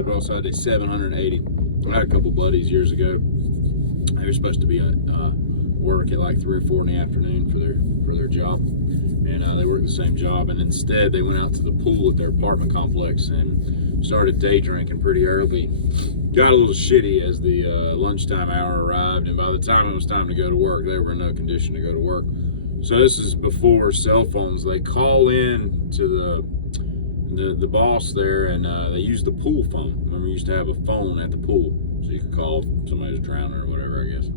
the Broadside, day 780. I had a couple buddies years ago. They were supposed to be at work at like 3 or 4 in the afternoon for their job, and they worked the same job. And instead, they went out to the pool at their apartment complex and started day drinking pretty early. Got a little shitty as the lunchtime hour arrived, and by the time it was time to go to work, they were in no condition to go to work. So this is before cell phones. They call in to the boss there, and they use the pool phone. Remember, you used to have a phone at the pool, so you could call if somebody was drowning or whatever, I guess.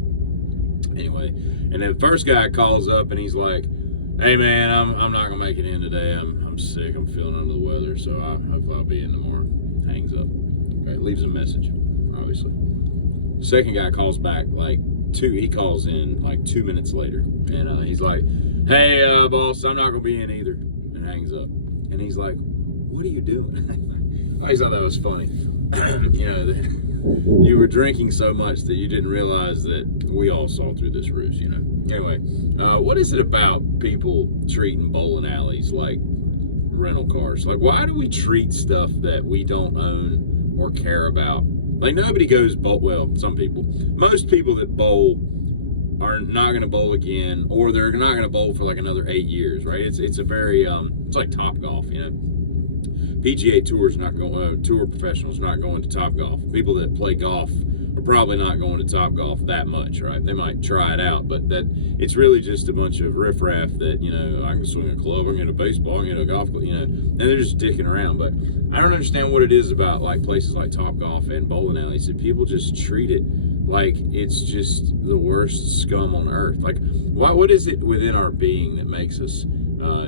Anyway, and then the first guy calls up and he's like, "Hey man, I'm not gonna make it in today. I'm sick. I'm feeling under the weather, so I hope I'll be in tomorrow." Hangs up. Okay, leaves a message, obviously. Second guy calls back he calls in like 2 minutes later, and he's like, "Hey boss, I'm not gonna be in either," and hangs up. And he's like, "What are you doing?" I thought that was funny. You were drinking so much that you didn't realize that we all saw through this ruse, Anyway, what is it about people treating bowling alleys like rental cars? Like, why do we treat stuff that we don't own or care about? Like, nobody goes bowl. Well, some people. Most people that bowl are not going to bowl again, or they're not going to bowl for like another 8 years, right? It's a very it's like Top Golf, PGA tours not going. Tour professionals not going to Top Golf. People that play golf are probably not going to Top Golf that much, right? They might try it out, but it's really just a bunch of riffraff that I can swing a club, I can get a baseball, I can get a golf club, and they're just dicking around. But I don't understand what it is about like places like Top Golf and bowling alleys that people just treat it like it's just the worst scum on earth. Like, what is it within our being that makes us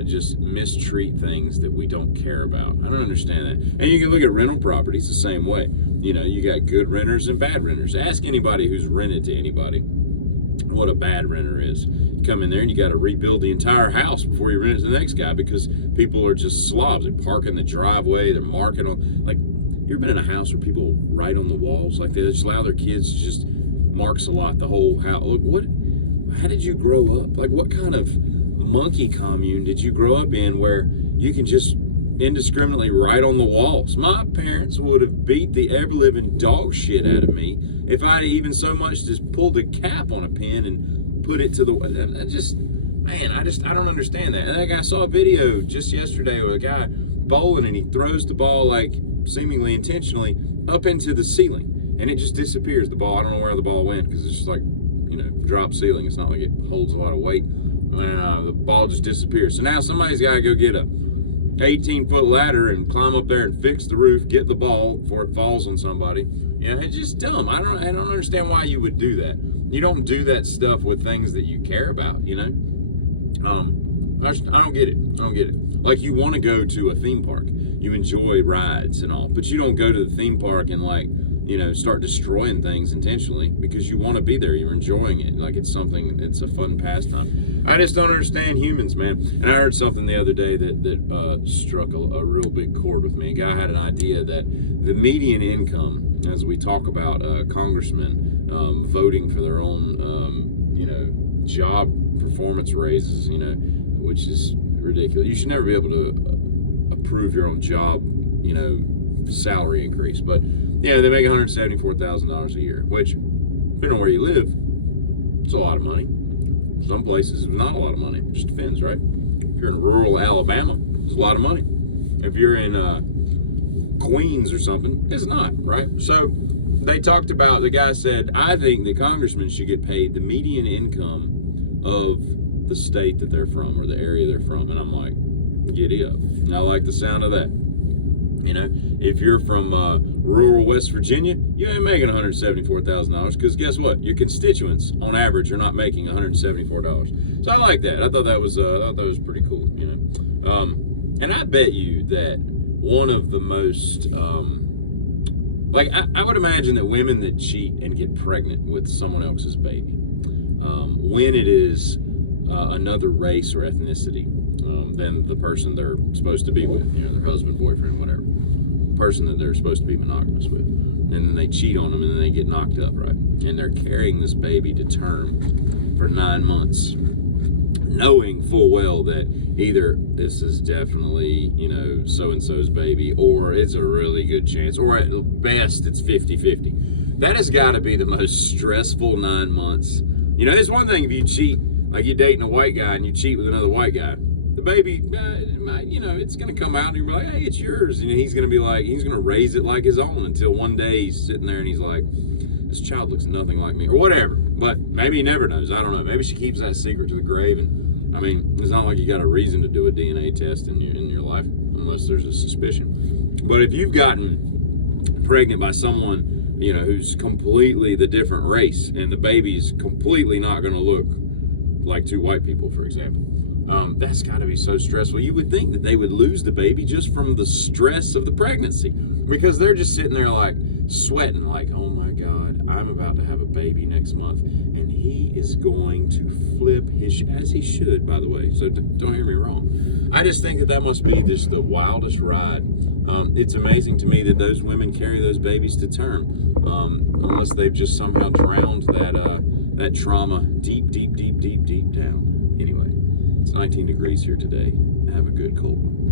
just mistreat things that we don't care about? I don't understand that. And you can look at rental properties the same way. You got good renters and bad renters. Ask anybody who's rented to anybody what a bad renter is. You come in there and you got to rebuild the entire house before you rent it to the next guy, because people are just slobs. They park in the driveway, they're marking on, like, you ever been in a house where people write on the walls? Like, they just allow their kids to just marks a lot the whole house. Look, how did you grow up? Like, what kind of monkey commune did you grow up in where you can just indiscriminately write on the walls? My parents would have beat the ever-living dog shit out of me if I'd even so much just pulled a cap on a pen and put it to the... I don't understand that. And I saw a video just yesterday with a guy bowling, and he throws the ball, like, seemingly intentionally, up into the ceiling, and it just disappears. The ball, I don't know where the ball went, because it's just like, drop ceiling. It's not like it holds a lot of weight. The ball just disappears. So now somebody's got to go get a 18-foot ladder and climb up there and fix the roof, get the ball before it falls on somebody. It's just dumb. I don't understand why you would do that. You don't do that stuff with things that you care about, I don't get it. I don't get it. Like, you want to go to a theme park. You enjoy rides and all, but you don't go to the theme park and, like, start destroying things intentionally because you want to be there. You're enjoying it. Like, it's a fun pastime. I just don't understand humans, man. And I heard something the other day that struck a real big chord with me. A guy had an idea that the median income, as we talk about congressmen voting for their own, job performance raises, which is ridiculous. You should never be able to approve your own job, salary increase. But yeah, they make $174,000 a year, which, depending on where you live, it's a lot of money. Some places it's not a lot of money. It just depends, right? If you're in rural Alabama, it's a lot of money. If you're in Queens or something, it's not, right? So they talked about, the guy said, I think the congressmen should get paid the median income of the state that they're from, or the area they're from. And I'm like, giddy up. And I like the sound of that. If you're from rural West Virginia, you ain't making $174,000, because guess what? Your constituents, on average, are not making $174. So I like that. I thought that was pretty cool. And I bet you that one of the most I would imagine that women that cheat and get pregnant with someone else's baby, when it is another race or ethnicity than the person they're supposed to be with, their husband, boyfriend, whatever, person that they're supposed to be monogamous with, and then they cheat on them, and then they get knocked up, right? And they're carrying this baby to term for 9 months, knowing full well that either this is definitely, you know, so-and-so's baby, or it's a really good chance, or at best it's 50-50. That has got to be the most stressful 9 months. You know, it's one thing if you cheat, like you're dating a white guy and you cheat with another white guy. The baby, you know, it's going to come out and you're like, hey, it's yours. And he's going to be like, he's going to raise it like his own until one day he's sitting there and he's like, this child looks nothing like me, or whatever. But maybe he never knows. I don't know. Maybe she keeps that secret to the grave. And I mean, it's not like you got a reason to do a DNA test in your life unless there's a suspicion. But if you've gotten pregnant by someone, you know, who's completely the different race, and the baby's completely not going to look like two white people, for example, that's got to be so stressful. You would think that they would lose the baby just from the stress of the pregnancy, because they're just sitting there like sweating, like, oh my God, I'm about to have a baby next month, and he is going to flip his as he should, by the way. So don't hear me wrong. I just think that must be just the wildest ride. It's amazing to me that those women carry those babies to term, unless they've just somehow drowned that trauma deep down. Anyway, it's 19 degrees here today. Have a good cold one.